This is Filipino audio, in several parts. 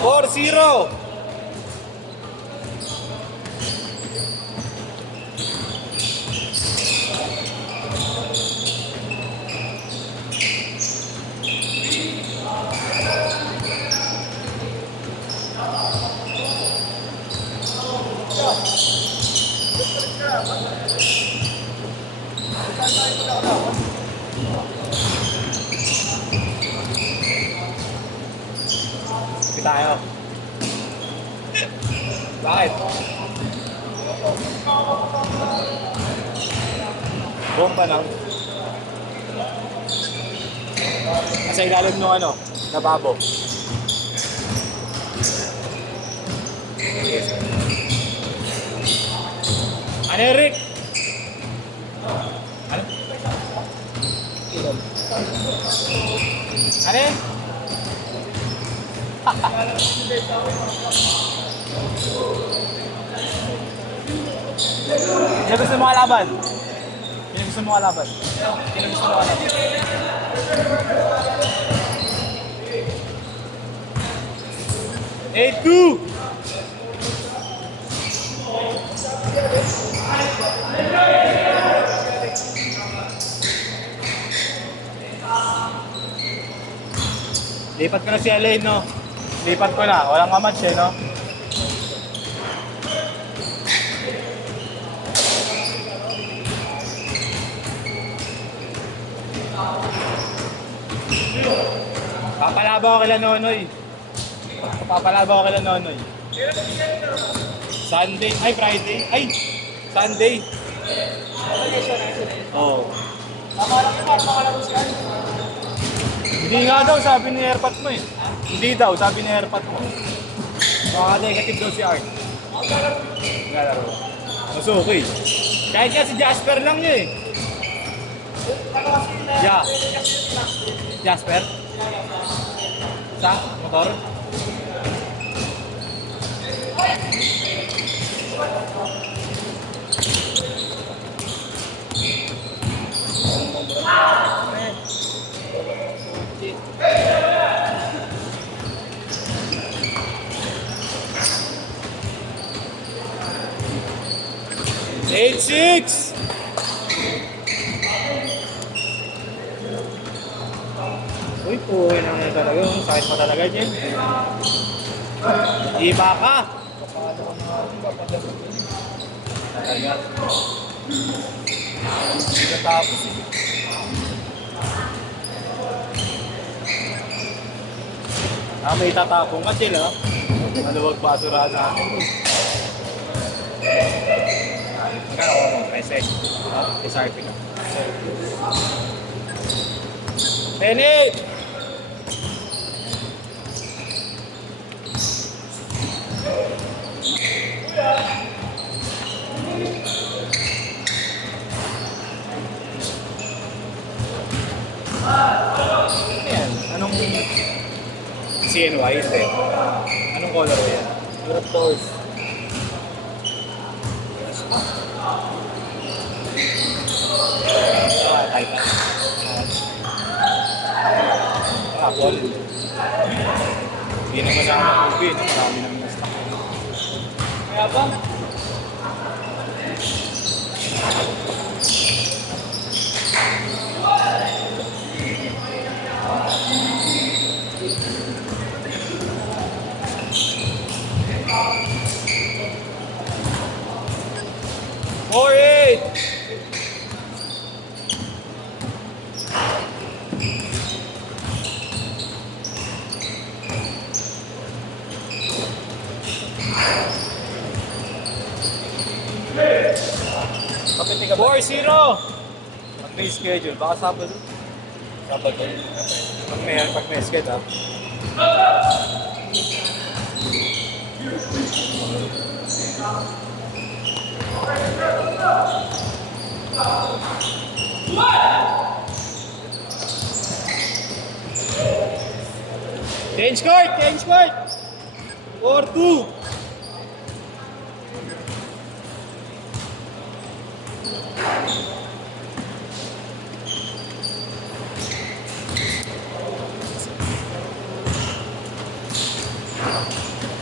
4-0. Hindi tayo. Bakit? Bomba lang. Kasi ilalim nung ano, nababo. Ano yun, Rick? Ano? Ano yun? Sino gusto mo kalaban? Sino gusto mo kalaban? Sino gusto mo kalaban? Eight, two! Lipat ko na si Elaine, no? Lipat ko na. Walang kamatch eh, no? Papalaba ko kila Nonoy. Papalaba ko kila Nonoy. Sunday. Ay, Friday. Ay! Sunday. Oo. Tama lang yun, para makalabos yan. Hindi nga daw, sabi ni Airpat mo eh. Hindi daw, sabi ni Airpat mo. Baka negative daw si Art. Ngalaro. Mas okay. Kahit nga si Jasper lang niya eh. Yeah. Jasper? Sa motor? Eight, six. Uy, puhay na talaga. Sakit pa talaga dyan. Iba ka. Talaga. Hindi na tapos eh. May tatapong ka sila. Maluwag basura natin. Magkano ako mo? Presek. SRP ka. Penny! Ayan, anong CNY ito? Anong color yan? Europe Force. Titan. Apple. Hindi na kasama ng movie, no? Marami namin na stock. Kaya ba? Four, eight! Kapit ka ba? 4-0! Pag may schedule, baka Sabado. Sabado. Pag may schedule, Change court! Change court! 4-2!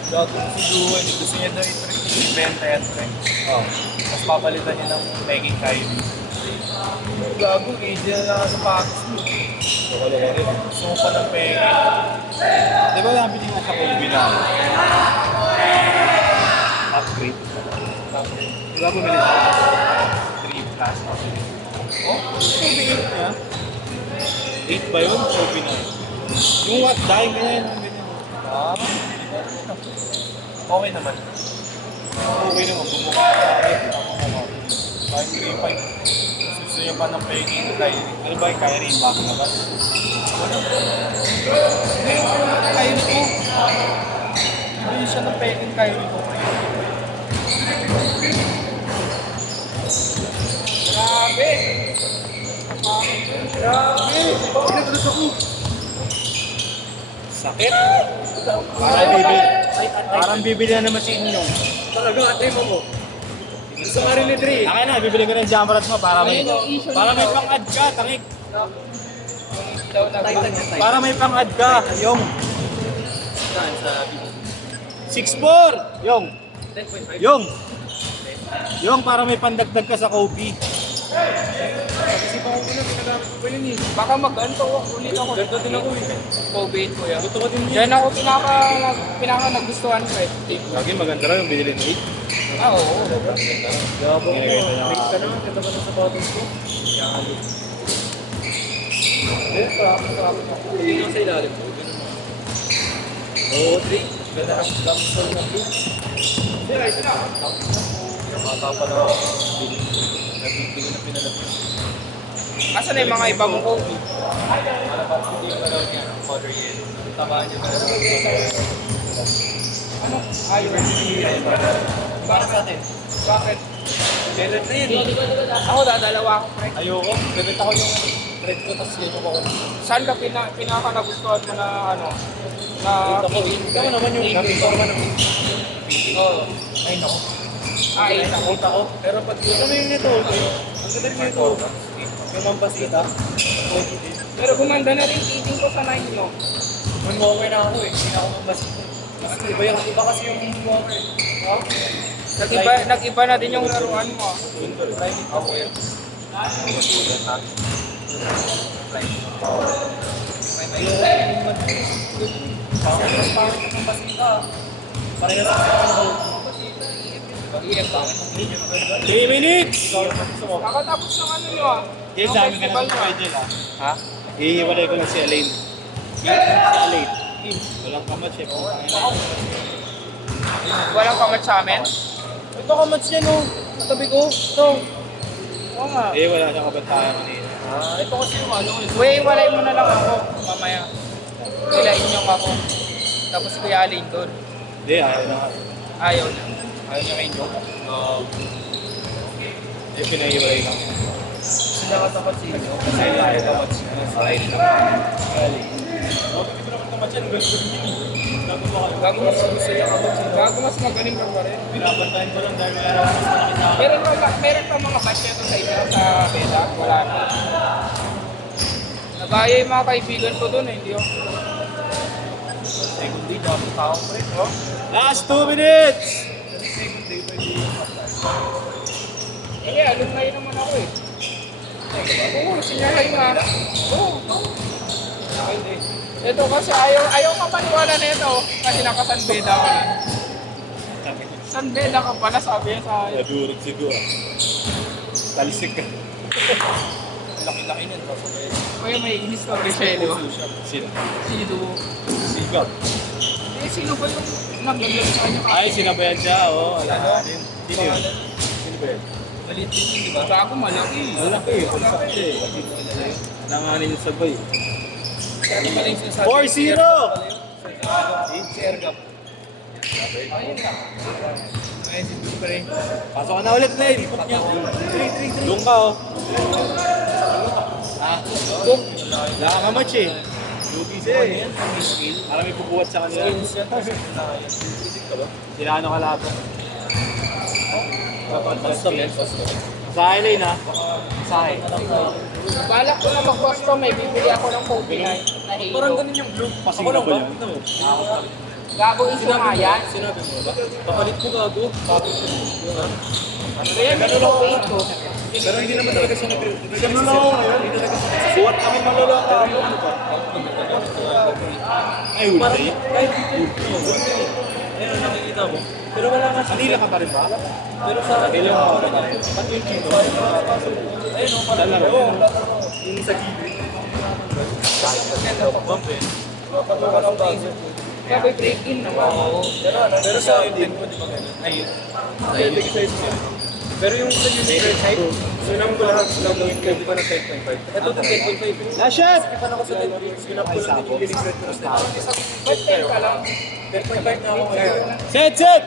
Gago si Duan. Gusto niya daw i-benta yan, pre. Oo. Mas papalitan niya ng peking kayo. Gago, easy na sa package mo. Loko-loko rin. Gusto mo pa ng peking. Di ba nabili nga sa Kobe na? Upgrade. Di ba bumili sa 3 plus? Oh, Kobe 8 niya. 8 ba yun? Kobe na. Yung what? Dahil ganyan. Ah, okay naman. Okay naman. Bumukha ka sa akin. Kahit 3-5. Gusto niya pa ng peking tayo. Ano ba yung kaya rin bago labas? Kayo ko. Hindi siya ng peking kayo ko. Grabe! Grabe! Pinagulos ako. Sakit? Parang bibili na naman si inyo. Talaga, atay mo. Gusto ka rin ni Dre. Akin na, bibili ko ng jammerats mo para may pang-add ka, tangik. Para may pang-add ka, yung. Saan sa 6'4", yung. 10.5? Yung para may pandagdag ka sa Kobe. Isipan ko na, pinagamit ko pa yun eh. Baka mag-anto ulit ako. Ganto din ako eh. COVID ko yan. Gusto ko din yun. Diyan ako pinaka nagustuhan ko eh. Lagi maganda lang yung binili ng 8. Ah, oo. Gabo. Mix ka naman, ganda ba sa bottles ko? Yan. Eh, trap. Hindi lang sa ilalim ko. Oo, 3. Ganda ang gamsol na blue. Hindi, ayos na. Mata pa na nabibili ko na pinalabas. Asa na yung mga iba mong Kobe? Malabas hindi ko na niya ang color yellow. Tabaan niya ba? Ano? Ayun. Para sa atin. Bakit? Meron na yun. Ako dadalawa ako, pre. Ayoko. Bebenta ko yung red ko tapos yellow ko. Saan ka pinaka nagustuhan mo na ano? Na Ikaw naman yung nakita ko naman. Oo. Ay nako. Ah, 8 ako. Ako. Pero pag yun naman yung nito. Ang ganda rin nito. Yung mampasita. Pero gumanda na rin feeding ko sa 9, no? Moonwalker na ako eh. Hindi na ako mampasita. Mas iba kasi yung moonwalker. Oh? Nag-iba na din yung laruan mo. Ako yan. Mas pangit yung mampasita. Pareha sa akin. 3 minutes! Kakatapos ng ano nyo ah. Yes, Yung sa amin ka festival naman nyo, sa ah. Pidgel ah. Ha? Iiwalay ko na si Elaine. Si Elaine. Walang kamat siya. Walang kamat sa amin? Ito kamats niya no. Katabi ko. Ito. Oo nga. Eh, wala siyang kabantayan kanina. Ito kasi yung ano. Uy, walay mo na lang ako mamaya. Kilain nyo ako. Tapos si Kuya Alin doon. Hindi, ayaw na. Ayaw na. Ayaw niya kayo joke. Eh, pinaiwalay lang. Sila katapat sa inyo. Kasi ayaw kamats niya. Sa Elaine lang. Elaine. Okay, ito naman kamats yan. Gago mas gusto niya kapag sila. Gago mas magaling ka pa rin. Binabantayan ko lang dahil meron mas malaki sa akin. Meron pa mga budget sa inyo sa Beda? Wala na. Nagaya yung mga kaibigan ko doon eh. Hindi ako. Second day, dami tao pa rin. Oh. Last 2 minutes! Eh, alumni naman ako eh. Oo, sinyahay nga. Oo. Ito kasi ayaw ka maniwala na ito kasi naka-Sanbeda ako eh. Sanbeda ka pala sabi niya sa akin. Nadurog siguro. Talisik ka. Laki-laki niyan. Kaya may inis na Richelio. Sino? Sino? Sigaw. Eh, sino ba yung naglalag sa kanya? Ay, sinabayan siya, oh. Alam. Sino yun? Sino ba yun? Maliit din, di ba? Gago malaki. Malaki, pagsak siya eh. Nanganin yung sabay. Ano pala yung sinasabi? 4-0! Si Ergap. Ayun lang. Ay, si Dupre. Pasok ka na ulit, Lane. Doon ka, oh. Ah, Duk. wala ka match eh. Lugi siya eh. Parang may pupuwat sa kanila. Sila ano kalaban? Custom yan, custom. Sa akin, Lane, ha? Sa akin. Balak ko na mag-custom, may bibili ako ng Kobe na Parang ganun yung blue. Pasing na ba yan? Gago issue nga yan. Sinabi mo ba? Papalit ko gago. Kaya minimum weight ko. Pero hindi naman talaga siya nag-review. Ganun lang ako ngayon. Buhat kami maluloko. Ano ba? Ay, huli. Kahit dito. Ayun, nakikita mo. Pero wala nga siya. Manila ka pa rin ba? Pero sa akin lang ako na tayo. Pati yung chino. Ayun, no, parang yung sa gilid. Bump eh. Mapagawa ng buzzer. Kaya may break in naman. Pero sa akin mo, di ba ganun? Ayun. Ayun. Pero yung sa unit side, sunam ko lahat sila gawin ko, di ba ng 10.5? Ito itong 10.5. Nashet! Ipan ako sa 10.5. Sunam ko lang din yung linig red cross na. Ba't 10 ka lang? 10.5 na ako ngayon. Set!